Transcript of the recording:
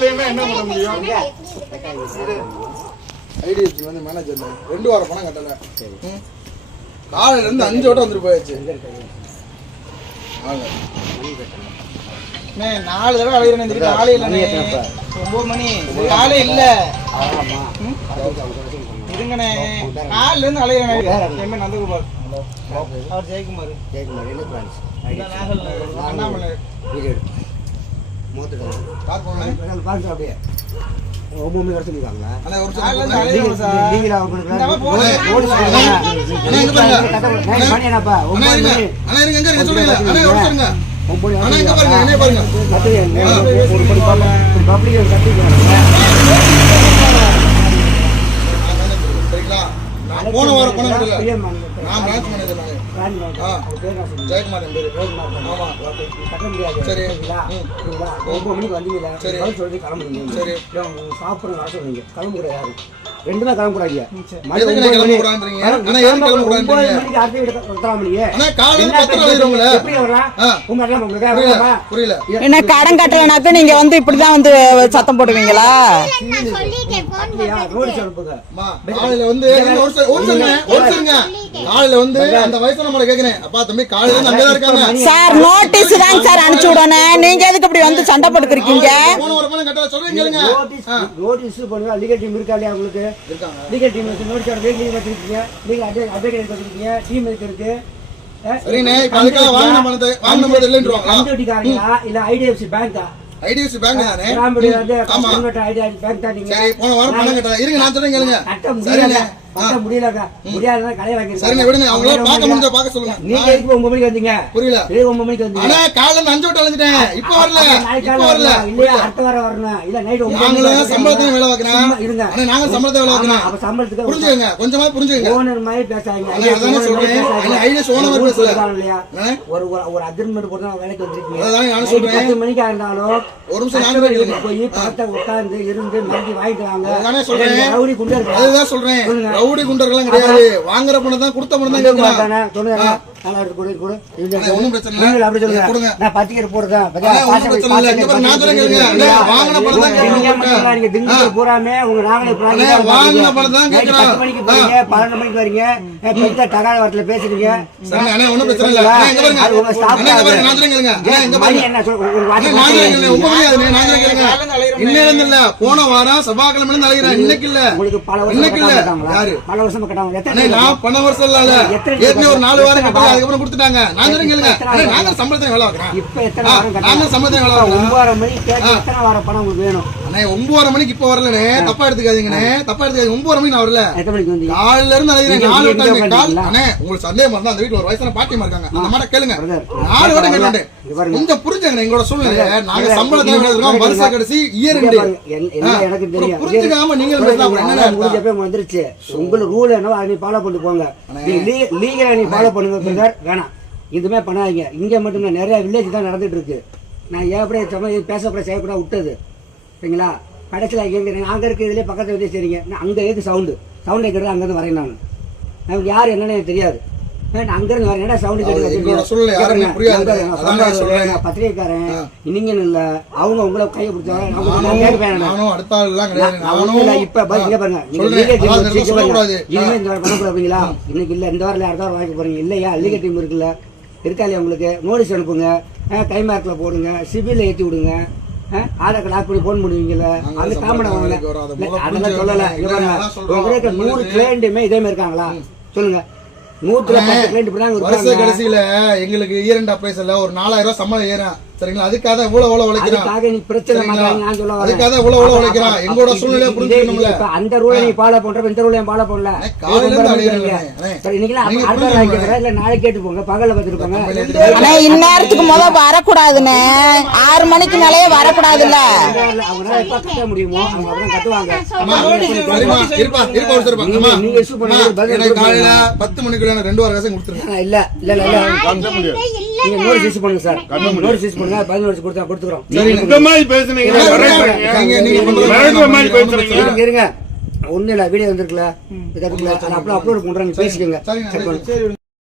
வீட்லயுமே என்ன பண்ண முடியும்? ஐடிஎஃப்சி வந்து மேனேஜர் ரெண்டு வாரம் பணம் கட்டல. காலையில இருந்து அஞ்சு வட்டம் வந்துட்டு போயாச்சு. நாலு தடவை அலையிறேன் இந்த வீட்டுல ஆளே இல்லைண்ணே. ஒன்பது மணி. ஆளே இல்ல? இருங்கண்ணே. நாலுல இருந்து அலையிறேன் எம்ஏ நந்தகுமார். அவர் ஜெயக்குமார் நாகல் அண்ணாமலை. பாருங்க. சொல்லுங்க அண்ணா ஒரு நிமிஷம் இருங்க அண்ணா இங்க பாருங்க என்ன பாருங்க சரிங்களா நான் போன வாரம் பணம் கட்டல நான் பிரான்ச் மேனேஜர் ஜெயக்குமார் என் பேரு. ஆமா. சரி. ம். சரி. சரி. ரெண்டுமே கிளம்பக்கூடாது எதுக்கு நான் கிளம்ப கூடாதுன்றீங்க? அண்ணா, எதுக்கு கிளம்ப கூடாதுன்றீங்க? அண்ணா காலையில பத்து ரூபா எழுதுறவங்கள புரியல புரியல. என்ன கடன் கட்டலைனாக்க நீங்க வந்து இப்படிதான் வந்து சத்தம் போடுவீங்களா? காலையில வந்து. காலையில வந்து அந்த வயசான நம்மள கேக்குறேன். அப்பா தம்பி காலையில இருந்து அங்கதான் இருக்காங்க. சார் நோட்டீஸ் தாங்க சார் அனுப்பிச்சு விடணும். நீங்க எதுக்கு இப்படி வந்து சண்டை போட்டுக்கிறீங்க போன ஒரு கட்டல நோட்டீஸ் இருக்கா இல்லையா உங்களுக்கு? லீகல் டீம் வச்சு நோட்டீஸ் லீகல் வச்சிருக்கீங்க லீகல் அட்வொகேட் வச்சிருக்கீங்க டீம் இருக்கு இல்ல ஐடிஎஃப்சி பேங்கா ஐடிஎஃப்சி பேங்க் தானே? ஆமா. பேங்க் தான் நீங்க. போன வாரம் பணம் கட்டல. இருங்க நான் சொல்றேன் கேளுங்க. முடியலக்கா முடியாதுன்னா கடையை வாங்கி விடுங்க பார்க்க முடிஞ்சா பார்க்க சொல்லுங்க. நீங்க எதுக்கு ஒன்பது மணிக்கு வந்தீங்க? புரியல. ஒன்பது மணிக்கு வந்தீங்க? ஆனா இருந்து அஞ்சு விட்டு இப்ப வரல. இப்ப வரல. இல்லையா? அடுத்த வாரம் வரணும்? இல்ல நைட் ஒன்பது வரணும். சம்பளத்தை வேலை சும்மா வைக்கிறேன் இருங்க. ஆனா நாங்க சம்பளத்தை வேலை ஆமா, வைக்கிறேன் அப்ப சம்பளத்துக்கு புரிஞ்சுக்கங்க கொஞ்சமா புரிஞ்சுக்கங்க. ஓனர் மாதிரி பேசாதீங்க. அதானே சொல்றேன். மாதிரி இல்லையா? ஒரு ஒரு- அக்ரிமெண்ட் போட்டு வேலைக்கு வந்திருக்கீங்க. அதானே நைட்டு சொல்றேன். பத்து மணிக்கா இருந்தாலும் ஒரு நிமிஷம் நான் போய் உட்கார்ந்து இருந்து மறுபடியும் வாங்கிட்டு வாங்க. அதானே சொல்றேன். அதுதான் சொல்றேன். ரவுடி குண்டர்கள்லாம் கிடையாது. வாங்குற பணம் தான் கொடுத்த பணம் தான் சொல்லுங்க. நல்லா இருக்கு, கொடு, கொடு. பிரச்சனை இல்ல. அப்படி சொல்லுங்க. கொடுங்க. நான் பத்திரிக்கை போடுறேன். பாத்திரிக்கை, பிரச்சனை இல்ல. இங்க பாருங்க, நான் வாங்கின தான் திண்டுக்கல் பூராமே நாங்களே வாங்கின தான் கேட்கறோம். பத்து மணிக்கு போறீங்க பன்னெண்டு மணிக்கு வரீங்க பெத்த தகாத வாரத்துல பேசுறீங்க ஒண்ணும் பிரச்சனை இல்ல. அண்ணா, இங்க பாருங்க. அது உங்க staff அண்ணா, இங்க தான் பாருங்க, நான் பாருங்க. என்ன சொல்லுங்க. இல்ல, போன வாரம் செவ்வாய்க்கிழமை இருந்து அழைக்கிறேன் இன்னைக்கு இல்ல உங்களுக்கு பல வருஷம் இன்னைக்கு இல்ல பல வருஷம் எத்தனை நான் பண வருஷம் இல்ல ஏற்கனவே ஒரு நாலு வாரம் வாரம்? அதுக்கப்புறம் கொடுத்துட்டாங்க. நான் கேளுங்க? நாங்க சம்பளத்தை வேலை வைக்கிறோம் இப்ப எத்தனை நாங்க சம்பளத்தை வேலை வைக்கிறோம் ஒன்பதரை மணிக்கு கேட்டு எத்தனை வாரம் பணம் உங்களுக்கு வேணும்? அண்ணே ஒன்பதரை மணிக்கு இப்ப வரலனே தப்பா எடுத்துக்காதீங்கண்ணே. தப்பா எடுத்துக்காதீங்க. ஒன்பதரை மணி நான் வரல. மணிக்கு காலையில இருந்து நீங்க நாலு வட்டம்? அண்ணே உங்களுக்கு சந்தேகம் இருந்தா அந்த வீட்டுல ஒரு வயசான பாட்டியமா இருக்காங்க. அந்த மாதிரி கேளுங்க. நாலு வட்டம் கேட்டேன். புரிஞ்சுங்க எங்களோட சூழ்நிலை. நாங்க சம்பளத்தை. வருஷ கடைசி இயர் என்ன எனக்கு தெரியும். புரிஞ்சுக்காம? முடிஞ்சப்ப வந்துருச்சு. உங்களுக்கு ரூல் என்னவோ அதை நீ ஃபாலோ பண்ணி போங்க. லீகலா நீ ஃபாலோ பண்ணுங்க பிரதர் வேணாம். இதுமே பண்ணாதீங்க. இங்க மட்டும் நிறைய வில்லேஜ் தான் நடந்துட்டு இருக்கு. நான் ஏப்படியே சமயம் பேசப்பட செய்யப்பட விட்டது. சரிங்களா? கடைசியில் எங்க அங்க இருக்க இதுலயே பக்கத்துல வந்து சரிங்க நான் அங்க எதுக்கு சவுண்டு சவுண்ட் கேட்கறது அங்க இருந்து வரேன் நான். நமக்கு யார் என்னன்னு எனக்கு தெரியாது. நான் அங்க இருந்து வரேன் சவுண்ட். நான் பத்திரிகைக்காரன் நீங்க இல்ல. அவங்க உங்களை கையை பிடிச்சாங்க. இப்ப பாருங்க, பாருங்க. இனிமே இந்த வாரம்? இன்னைக்கு இல்ல, இந்த வாரம் அடுத்த வாரம் வாங்கிக்க போறீங்க. இல்லையா? legal team இருக்குல்ல? இருக்கா இல்லையா உங்களுக்கு? notice அனுப்புங்க. ஆ, கை மார்க்ல போடுங்க. சிபில ஏத்தி விடுங்க. ஆதார் கார்டு ஆட் பண்ணி போன் பண்ணுவீங்கல்ல? வாங்கல. அதை இல்ல, முதல்ல அதெல்லாம் சொல்லல. நூறு கிளைண்ட்டுமே இதே மாதிரி இருக்காங்களா? சொல்லுங்க. நூத்துல கடைசியில எங்களுக்கு ஈரண்ட் அப்ரைசல்ல ஒரு நாலாயிரம் ரூபாய் சம்பளம் ஏறும். சரிங்களா? அதுக்காக இவ்வளவு இவ்வளவு உழைக்கிறான். நீ பிரச்சனை நான் சொல்ல. அதுக்காக இவ்வளவு இவ்வளவு உழைக்கிறான். எங்களோட சூழ்நிலையை புரிஞ்சுக்கணும்ல. அந்த ரூலை நீ ஃபாலோ பண்ற இந்த ரூலையும் ஃபாலோ பண்ணல. இல்ல நாளைக்கு கேட்டு போங்க. பகல்ல பார்த்துட்டு போங்க. ஆனா இந்நேரத்துக்கு முத வரக்கூடாதுண்ணே. ஆறு மணிக்கு மேலேயே வரக்கூடாதுல்ல. அவங்களால எப்ப கட்ட முடியுமோ அவங்க அப்படிதான் கட்டுவாங்க. பண்ணுங்க. காலையில பத்து மணிக்குள்ள ரெண்டு வாரம் காசு கொடுத்துருங்க. இல்ல இல்ல இல்ல. இல்ல நீங்க நோட்டீஸ் பண்ணுங்க சார். நோட்டீஸ் இஷ்யூ பதில் நோட்டீஸ் கொடுத்தா கொடுத்துக்கிறோம். இந்த மாதிரி பேசுனீங்க. இருங்க ஒண்ணு இல்ல வீடியோ வந்திருக்குல்ல. இது இருக்குல்ல அதை அப்லோட் நீங்க பேசிக்கோங்க.